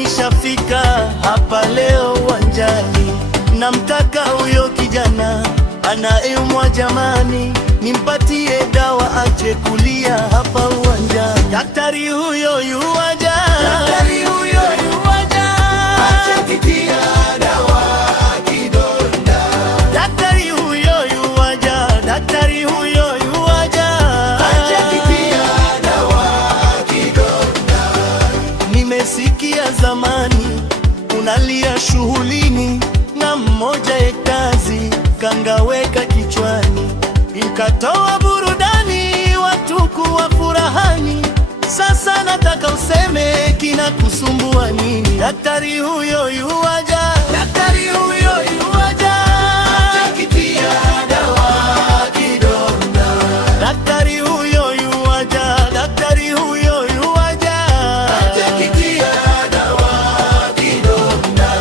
nishafika hapa leo uwanjani, namtaka huyo kijana anayeumwa jamani, nimpatie dawa ache kulia hapa uwanjani. Daktari huyo yuwaja, daktari huyo yuwaja, ache kitia dawa kidonda. Daktari huyo yuwaja, daktari huyo yuwaja, ache kitia dawa kidonda. Nimesikia zamani unalia shughulini na mmoja ekazi kangaweka kichwani, ikatoa burudani watu kuwa furahani. Sasa nataka useme kinakusumbua nini? Daktari huyo yuwaja, daktari huyo yuwaja, acha kitia dawa kidonda. Daktari huyo yuwaja, daktari huyo yuwaja, acha kitia dawa kidonda.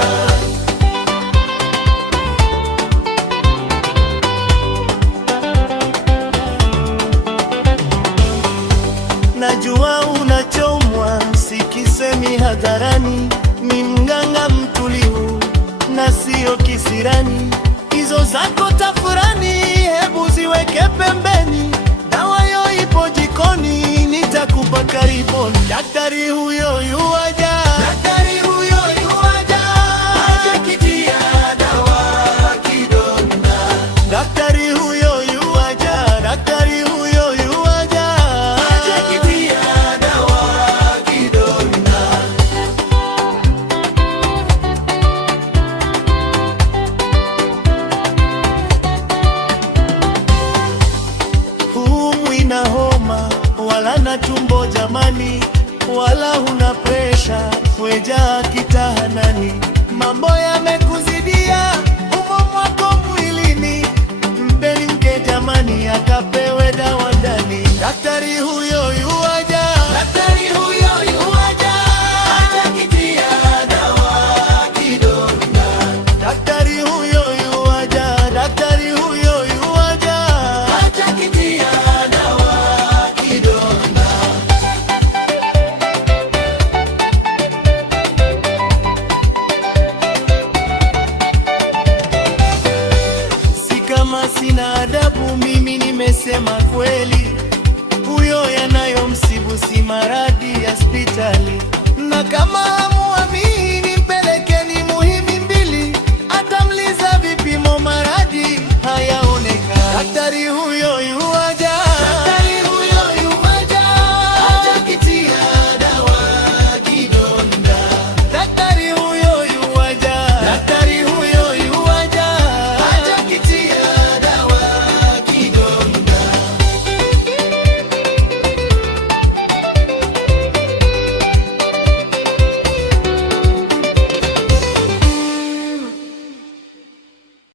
Najua unachomwa, sikisemi hadharani, ni mganga mtulivu na sio kisirani. Hizo zako tafurani, hebu ziweke pembeni, dawa yo ipo jikoni, nitakupa karibuni. Daktari huyo yuwaja, daktari huyo yuwaja, acha kitia dawa kidonda. Daktari huyo yuwaja, daktari huyo yuwaja, acha kitia dawa kidonda. Humwi na homa wala na tumbo jamani, wala huna presha, weja kitahanani. Mambo yamekuzidia umo mwako mwilini, mpeni mke jamani akapewe dawa ndani. Daktari huyo yuwaja, daktari huyo yuwaja, acha kitia dawa kidonda. Daktari huyo yuwaja, daktari huyo yuwaja, acha kitia dawa kidonda. Si kama sina adabu mimi, nimesema kweli. Huyo yanayomsibu si maradhi ya hospitali, na kama